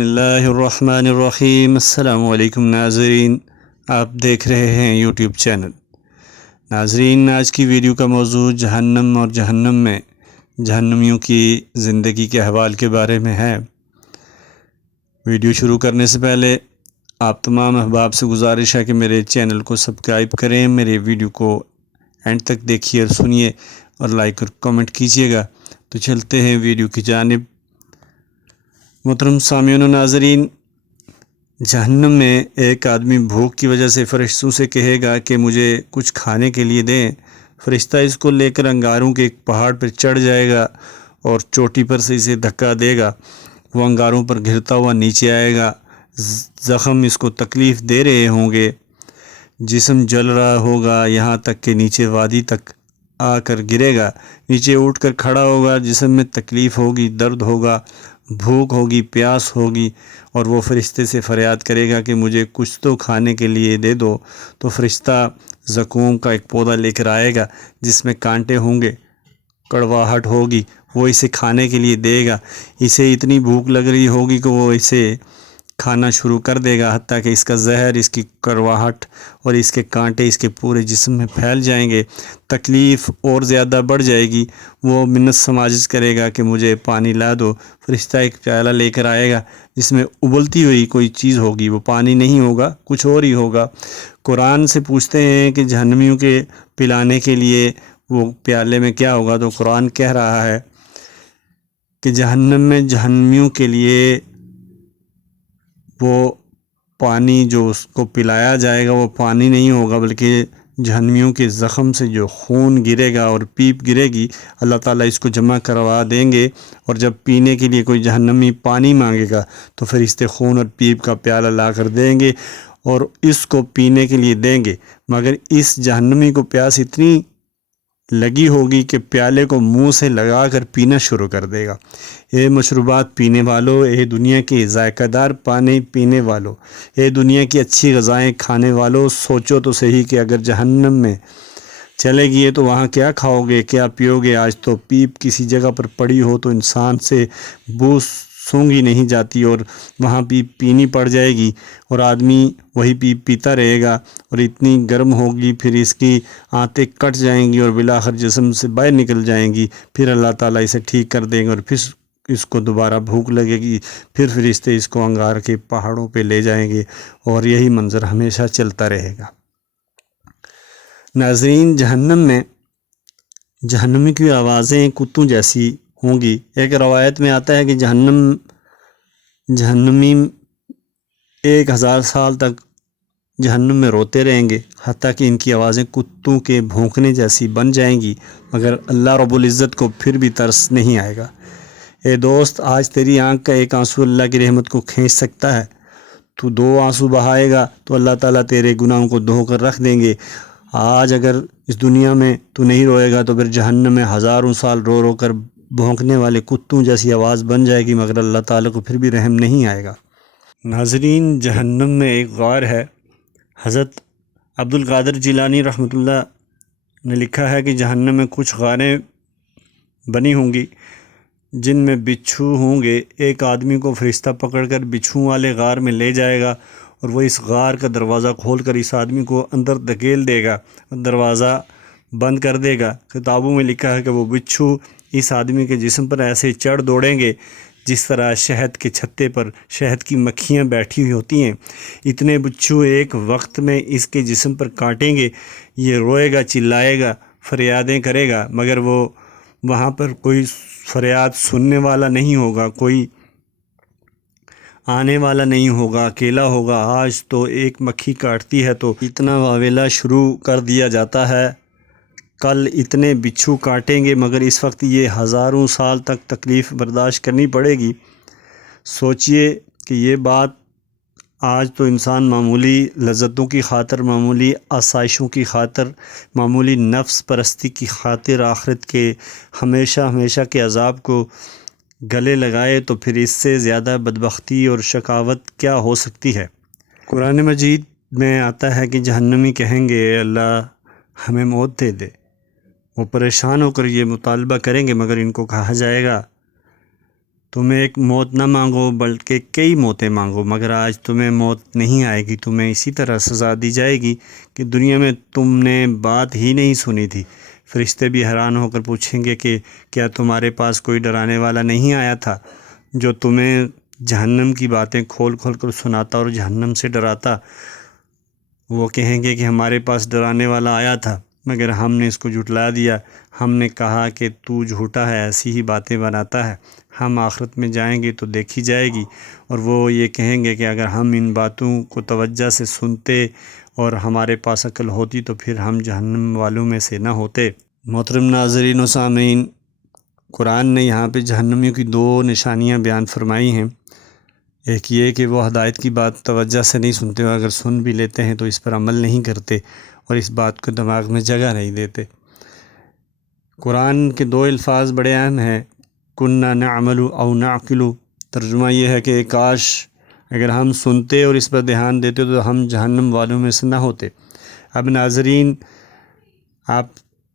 بسم اللہ الرحمن الرحیم۔ السلام علیکم ناظرین، آپ دیکھ رہے ہیں یوٹیوب چینل۔ ناظرین، آج کی ویڈیو کا موضوع جہنم اور جہنم میں جہنمیوں کی زندگی کے احوال کے بارے میں ہے۔ ویڈیو شروع کرنے سے پہلے آپ تمام احباب سے گزارش ہے کہ میرے چینل کو سبسکرائب کریں، میرے ویڈیو کو اینڈ تک دیکھیے اور سنیے اور لائک اور کمنٹ کیجیے گا۔ تو چلتے ہیں ویڈیو کی جانب۔ محترم سامعین و ناظرین، جہنم میں ایک آدمی بھوک کی وجہ سے فرشتوں سے کہے گا کہ مجھے کچھ کھانے کے لیے دیں۔ فرشتہ اس کو لے کر انگاروں کے ایک پہاڑ پر چڑھ جائے گا اور چوٹی پر سے اسے دھکا دے گا۔ وہ انگاروں پر گرتا ہوا نیچے آئے گا۔ زخم اس کو تکلیف دے رہے ہوں گے، جسم جل رہا ہوگا، یہاں تک کہ نیچے وادی تک آ کر گرے گا۔ نیچے اٹھ کر کھڑا ہوگا، جسم میں تکلیف ہوگی، درد ہوگا، بھوک ہوگی، پیاس ہوگی، اور وہ فرشتے سے فریاد کرے گا کہ مجھے کچھ تو کھانے کے لیے دے دو۔ تو فرشتہ زقوم کا ایک پودا لے کر آئے گا جس میں کانٹے ہوں گے، کڑواہٹ ہوگی، وہ اسے کھانے کے لیے دے گا۔ اسے اتنی بھوک لگ رہی ہوگی کہ وہ اسے کھانا شروع کر دے گا، حتیٰ کہ اس کا زہر، اس کی کڑواہٹ اور اس کے کانٹے اس کے پورے جسم میں پھیل جائیں گے۔ تکلیف اور زیادہ بڑھ جائے گی۔ وہ منت سماجت کرے گا کہ مجھے پانی لا دو۔ فرشتہ ایک پیالہ لے کر آئے گا جس میں ابلتی ہوئی کوئی چیز ہوگی، وہ پانی نہیں ہوگا، کچھ اور ہی ہوگا۔ قرآن سے پوچھتے ہیں کہ جہنمیوں کے پلانے کے لیے وہ پیالے میں کیا ہوگا، تو قرآن کہہ رہا ہے کہ جہنم میں جہنمیوں کے لیے وہ پانی جو اس کو پلایا جائے گا وہ پانی نہیں ہوگا، بلکہ جہنمیوں کے زخم سے جو خون گرے گا اور پیپ گرے گی، اللہ تعالیٰ اس کو جمع کروا دیں گے۔ اور جب پینے کے لیے کوئی جہنمی پانی مانگے گا تو فرشتے خون اور پیپ کا پیالہ لا کر دیں گے اور اس کو پینے کے لیے دیں گے، مگر اس جہنمی کو پیاس اتنی لگی ہوگی کہ پیالے کو منہ سے لگا کر پینا شروع کر دے گا۔ اے مشروبات پینے والو، اے دنیا کے ذائقہ دار پانی پینے والو، اے دنیا کی اچھی غذائیں کھانے والو، سوچو تو صحیح کہ اگر جہنم میں چلے گئے تو وہاں کیا کھاؤ گے، کیا پیو گے۔ آج تو پیپ کسی جگہ پر پڑی ہو تو انسان سے بو سونگھی نہیں جاتی، اور وہاں پیپ پینی پڑ جائے گی اور آدمی وہی پیپ پیتا رہے گا، اور اتنی گرم ہوگی، پھر اس کی آنتیں کٹ جائیں گی اور بالآخر جسم سے باہر نکل جائیں گی۔ پھر اللہ تعالیٰ اسے ٹھیک کر دیں گے اور پھر اس کو دوبارہ بھوک لگے گی، پھر فرشتے اس کو انگار کے پہاڑوں پہ لے جائیں گے، اور یہی منظر ہمیشہ چلتا رہے گا۔ ناظرین، جہنم میں جہنمی کی آوازیں کتوں جیسی ہوں گی۔ ایک روایت میں آتا ہے کہ جہنمی 1000 سال تک جہنم میں روتے رہیں گے، حتیٰ کہ ان کی آوازیں کتوں کے بھونکنے جیسی بن جائیں گی، مگر اللہ رب العزت کو پھر بھی ترس نہیں آئے گا۔ اے دوست، آج تیری آنکھ کا ایک آنسو اللہ کی رحمت کو کھینچ سکتا ہے۔ تو 2 آنسو بہائے گا تو اللہ تعالیٰ تیرے گناہوں کو دھو کر رکھ دیں گے۔ آج اگر اس دنیا میں تو نہیں روئے گا تو پھر جہنم میں ہزاروں سال رو رو کر بھونکنے والے کتوں جیسی آواز بن جائے گی، مگر اللہ تعالیٰ کو پھر بھی رحم نہیں آئے گا۔ ناظرین، جہنم میں ایک غار ہے۔ حضرت عبد القادر جیلانی رحمۃ اللہ نے لکھا ہے کہ جہنم میں کچھ غاریں بنی ہوں گی جن میں بچھو ہوں گے۔ ایک آدمی کو فرشتہ پکڑ کر بچھو والے غار میں لے جائے گا اور وہ اس غار کا دروازہ کھول کر اس آدمی کو اندر دھکیل دے گا اور دروازہ بند کر دے گا۔ کتابوں میں لکھا ہے کہ وہ بچھو اس آدمی کے جسم پر ایسے چڑھ دوڑیں گے جس طرح شہد کے چھتے پر شہد کی مکھیاں بیٹھی ہوئی ہوتی ہیں۔ اتنے بچھو ایک وقت میں اس کے جسم پر کاٹیں گے۔ یہ روئے گا، چلائے گا، فریادیں کرے گا، مگر وہ وہاں پر کوئی فریاد سننے والا نہیں ہوگا، کوئی آنے والا نہیں ہوگا، اکیلا ہوگا۔ آج تو ایک مکھی کاٹتی ہے تو اتنا واویلا شروع کر دیا جاتا ہے، کل اتنے بچھو کاٹیں گے، مگر اس وقت یہ ہزاروں سال تک تکلیف برداشت کرنی پڑے گی۔ سوچئے کہ یہ بات آج تو انسان معمولی لذتوں کی خاطر، معمولی آسائشوں کی خاطر، معمولی نفس پرستی کی خاطر آخرت کے ہمیشہ ہمیشہ کے عذاب کو گلے لگائے، تو پھر اس سے زیادہ بدبختی اور شقاوت کیا ہو سکتی ہے۔ قرآن مجید میں آتا ہے کہ جہنمی کہیں گے اللہ ہمیں موت دے دے۔ وہ پریشان ہو کر یہ مطالبہ کریں گے، مگر ان کو کہا جائے گا تم ایک موت نہ مانگو بلکہ کئی موتیں مانگو، مگر آج تمہیں موت نہیں آئے گی، تمہیں اسی طرح سزا دی جائے گی کہ دنیا میں تم نے بات ہی نہیں سنی تھی۔ فرشتے بھی حیران ہو کر پوچھیں گے کہ کیا تمہارے پاس کوئی ڈرانے والا نہیں آیا تھا جو تمہیں جہنم کی باتیں کھول کھول کر سناتا اور جہنم سے ڈراتا؟ وہ کہیں گے کہ ہمارے پاس ڈرانے والا آیا تھا مگر ہم نے اس کو جھٹلا دیا، ہم نے کہا کہ تو جھوٹا ہے، ایسی ہی باتیں بناتا ہے، ہم آخرت میں جائیں گے تو دیکھی جائے گی۔ اور وہ یہ کہیں گے کہ اگر ہم ان باتوں کو توجہ سے سنتے اور ہمارے پاس عقل ہوتی تو پھر ہم جہنم والوں میں سے نہ ہوتے۔ محترم ناظرین و سامعین، قرآن نے یہاں پہ جہنمیوں کی دو نشانیاں بیان فرمائی ہیں۔ ایک یہ کہ وہ ہدایت کی بات توجہ سے نہیں سنتے، اور اگر سن بھی لیتے ہیں تو اس پر عمل نہیں کرتے اور اس بات کو دماغ میں جگہ نہیں دیتے۔ قرآن کے دو الفاظ بڑے اہم ہیں، کنّا نعمل او نعقل۔ ترجمہ یہ ہے کہ کاش اگر ہم سنتے اور اس پر دھیان دیتے تو ہم جہنم والوں میں سے نہ ہوتے۔ اب ناظرین، آپ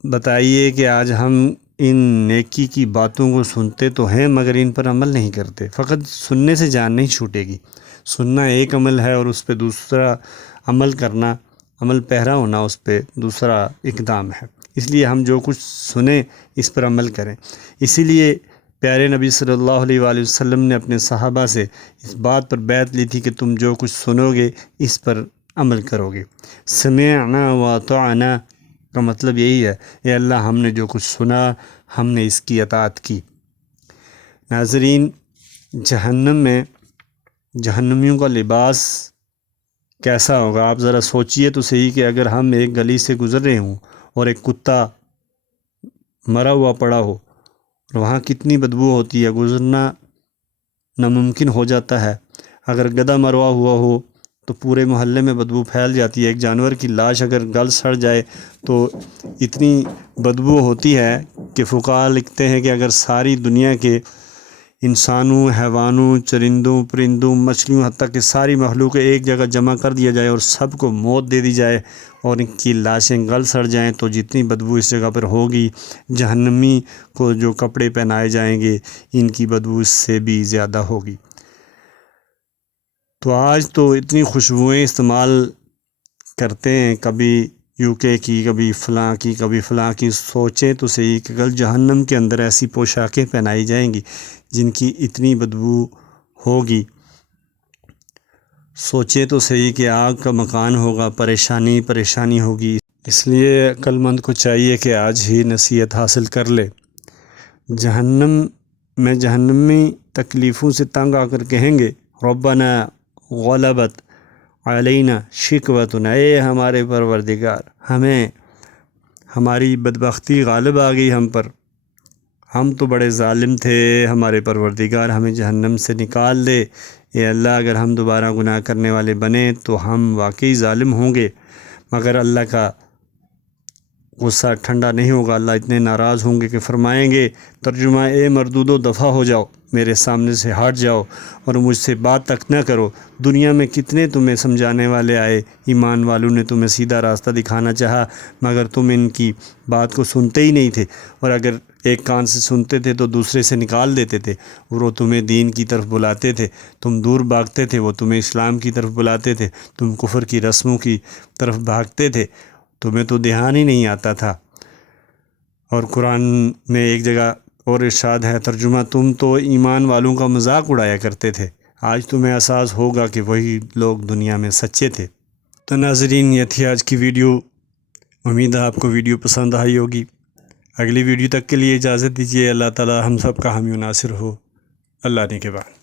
بتائیے کہ آج ہم ان نیکی کی باتوں کو سنتے تو ہیں مگر ان پر عمل نہیں کرتے۔ فقط سننے سے جان نہیں چھوٹے گی، سننا ایک عمل ہے اور اس پہ دوسرا عمل کرنا، عمل پیرا ہونا اس پہ دوسرا اقدام ہے۔ اس لیے ہم جو کچھ سنیں اس پر عمل کریں۔ اسی لیے پیارے نبی صلی اللہ علیہ وآلہ وسلم نے اپنے صحابہ سے اس بات پر بیعت لی تھی کہ تم جو کچھ سنو گے اس پر عمل کرو گے۔ سمعنا واطعنا کا مطلب یہی ہے، اے اللہ ہم نے جو کچھ سنا ہم نے اس کی اطاعت کی۔ ناظرین، جہنم میں جہنمیوں کا لباس کیسا ہوگا؟ آپ ذرا سوچئے تو صحیح کہ اگر ہم ایک گلی سے گزر رہے ہوں اور ایک کتا مرا ہوا پڑا ہو، اور وہاں کتنی بدبو ہوتی ہے، گزرنا ناممکن ہو جاتا ہے۔ اگر گدھا مروا ہوا ہو تو پورے محلے میں بدبو پھیل جاتی ہے۔ ایک جانور کی لاش اگر گل سڑ جائے تو اتنی بدبو ہوتی ہے کہ فقہا لکھتے ہیں کہ اگر ساری دنیا کے انسانوں، حیوانوں، چرندوں، پرندوں، مچھلیوں، حتیٰ کہ ساری مخلوق ایک جگہ جمع کر دیا جائے اور سب کو موت دے دی جائے اور ان کی لاشیں گل سڑ جائیں تو جتنی بدبو اس جگہ پر ہوگی، جہنمی کو جو کپڑے پہنائے جائیں گے ان کی بدبو اس سے بھی زیادہ ہوگی۔ تو آج تو اتنی خوشبوئیں استعمال کرتے ہیں، کبھی UK کی، کبھی فلاں کی، کبھی فلاں کی۔ سوچیں تو صحیح کہ کل جہنم کے اندر ایسی پوشاکیں پہنائی جائیں گی جن کی اتنی بدبو ہوگی۔ سوچیں تو صحیح کہ آگ کا مکان ہوگا، پریشانی پریشانی ہوگی۔ اس لیے عقل مند کو چاہیے کہ آج ہی نصیحت حاصل کر لے۔ جہنم میں جہنمی تکلیفوں سے تنگ آ کر کہیں گے، ربنا غلبت علینا شقوتنا، اے ہمارے پروردگار، ہمیں ہماری بدبختی غالب آ گئی ہم پر، ہم تو بڑے ظالم تھے، ہمارے پروردگار ہمیں جہنم سے نکال دے۔ اے اللہ اگر ہم دوبارہ گناہ کرنے والے بنیں تو ہم واقعی ظالم ہوں گے، مگر اللہ کا غصہ ٹھنڈا نہیں ہوگا، اللہ اتنے ناراض ہوں گے کہ فرمائیں گے، ترجمہ اے مردودو دفع ہو جاؤ، میرے سامنے سے ہٹ جاؤ اور مجھ سے بات تک نہ کرو۔ دنیا میں کتنے تمہیں سمجھانے والے آئے، ایمان والوں نے تمہیں سیدھا راستہ دکھانا چاہا مگر تم ان کی بات کو سنتے ہی نہیں تھے، اور اگر ایک کان سے سنتے تھے تو دوسرے سے نکال دیتے تھے، اور وہ تمہیں دین کی طرف بلاتے تھے، تم دور بھاگتے تھے، وہ تمہیں اسلام کی طرف بلاتے تھے، تم کفر کی رسموں کی طرف بھاگتے تھے، تمہیں تو دھیان ہی نہیں آتا تھا۔ اور قرآن میں ایک جگہ اور ارشاد ہے، ترجمہ تم تو ایمان والوں کا مذاق اڑایا کرتے تھے، آج تمہیں احساس ہوگا کہ وہی لوگ دنیا میں سچے تھے۔ تو ناظرین، یہ تھی آج کی ویڈیو، امید ہے آپ کو ویڈیو پسند آئی ہوگی۔ اگلی ویڈیو تک کے لیے اجازت دیجیے، اللہ تعالی ہم سب کا حامی و ناصر ہو۔ اللہ نے کے بعد